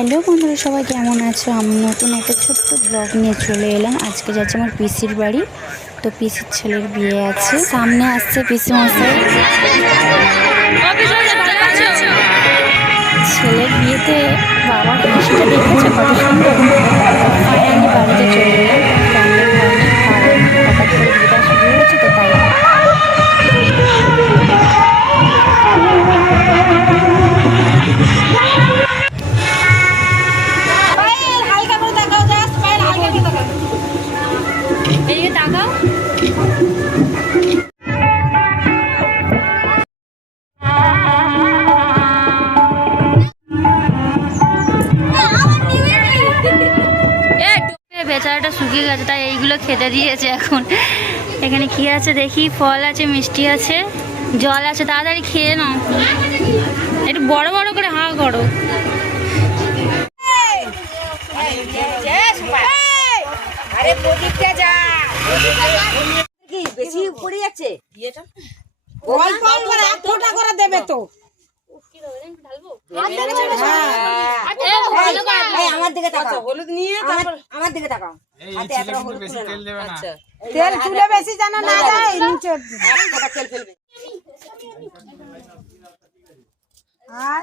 Hello বন্ধুরা, সবাই কেমন আছো? আমি নতুন একটা ছোট্ট ব্লগ নিয়ে চলে এলাম। আজকে যাচ্ছে আমার পিসির বাড়ি। তো পিসির ছেলের বিয়ে আছে। সামনে আসছে পিসি মশাই ছেলের বিয়েতে বাবার হাসিটা দেখেছে? কত সুন্দর। ফাইনালি বাড়িতে চলে শুকিয়ে গেছে তাই এইগুলো খেতে দিয়েছে এখন। এখানে কি আছে দেখি? ফল আছে মিষ্টি আছে জল আছে তাড়াতাড়ি খেয়ে নাও। একটু বড় বড় করে হা করো। আরে প্রদীপটা যা কি বেশি পড়ে যাচ্ছে? অল্প অল্প করে এক ফোঁটা করে দেবে তো। হ্যাঁ। আমার দিকে তাকাও। হলুদ নিয়ে আমার দিকে তাকাও। হাতে এতটা হলুদ তুলে নাও। তেল চুলে বেশি যেন না যায় নিচে এক ফোঁটা তেল ফেলবে। আর?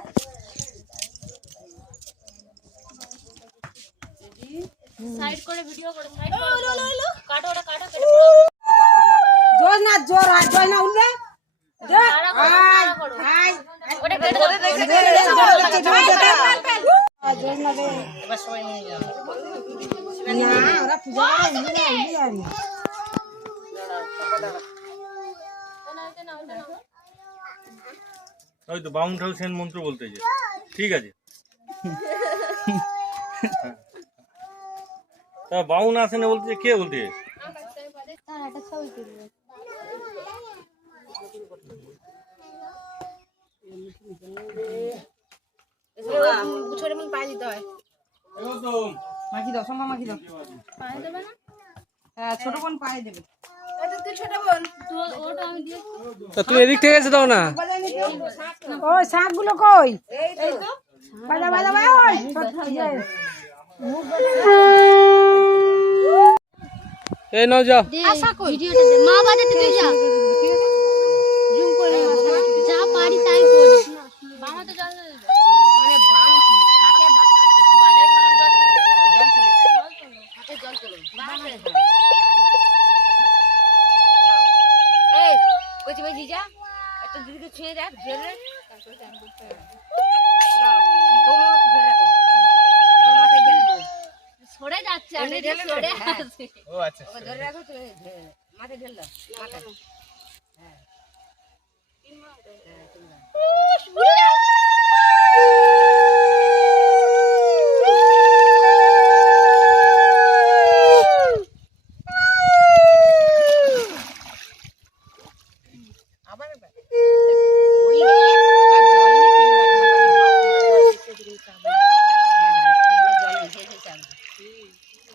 সাইড করে ভিডিও করো সাইড কাটো ওটা কাটো জোর না জোর আর জয় না উঠলে ওটা কেটে দাও ওরা পূজা করে এমনি আর ওই তো বাউন্ড হাউস সেন মন্ত্র বলতেছে ঠিক আছে। তা বাউন আসে না বলতেছে কে মাখি দাও মাখি দাও। হ্যাঁ ছোট বোন পায়ে দেবে। তুই এদিক থেকে এসে দাও না। ওই শাকগুলো কই? বাজা বাজা বাজা ওই ইয়ে। এই নাও যাও। ভিডিওটা দে। মা বাজাতে তুই যা। জুম করে যা পারি তাই করি বাবা তো জল দেবে মানে বাম কি হাতে ভাতটা বাজার করে জল তুলে জল তুলে হাতে জল তুলে এই কচি ভাই যা একটা দিদিকে ছুঁয়ে দেখ ধরে তারপরে চান করতে হবে সরে যাচ্ছে আর সরে দেবে, হ্যাঁ। আছে ধরে রাখো তুমি মাথায় ঢেল দাও হ্যাঁ হ্যাঁ, তুমি দাও। আবার একবার। ওই একবার জল নিয়ে তিনবার ঢাকা দিতে হবে। হ্যাঁ, হ্যাঁ, তিনবার জল নিয়ে ঢেলে চালবে। হয়েছে? হয়েছে, এবার ছানি নিয়ে নাও। ছানি নিয়ে নাও, এই ছানিটা নাও। এবার এই ছানি-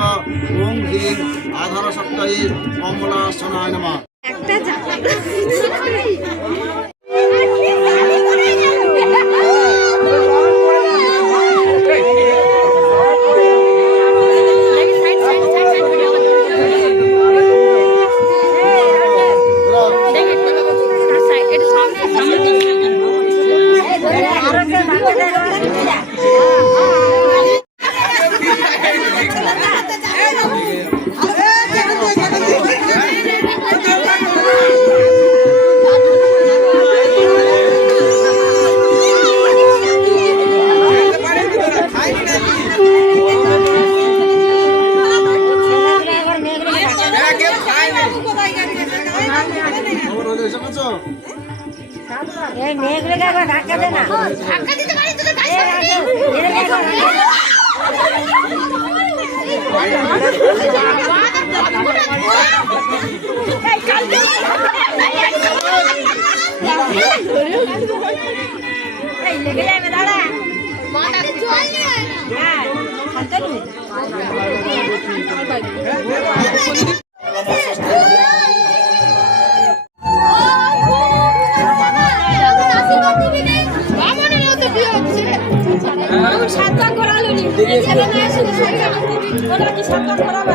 আসন বিনিয়োগ আধার সপ্তাহে কমলাসনায় নামা সাইড সাতটা করালো নি ছেলে ওরা কি সাতটা করাবে?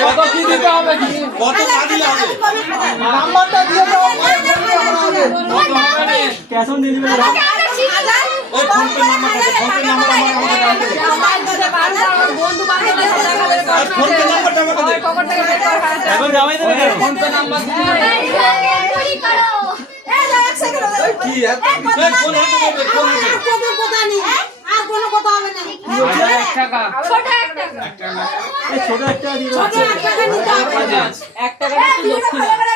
কত কি দিতে হবে কি কত টাকা দিলে হবে নাম্বারটা দিয়ে দাও কত হবে রে? ওই PhonePe number PhonePe number আমার আর ফোন পে নাম্বারটা আমাকে দে এখন জামাই দেবে ফোন পে নাম্বার কি এত- এই ফোন হাতে দেবে আর কোনো কথা হবে না হাজার ছোট একটা দিয়ে ছোট একটা নিতে হবে। এক টাকা তো দক্ষিণ এইটা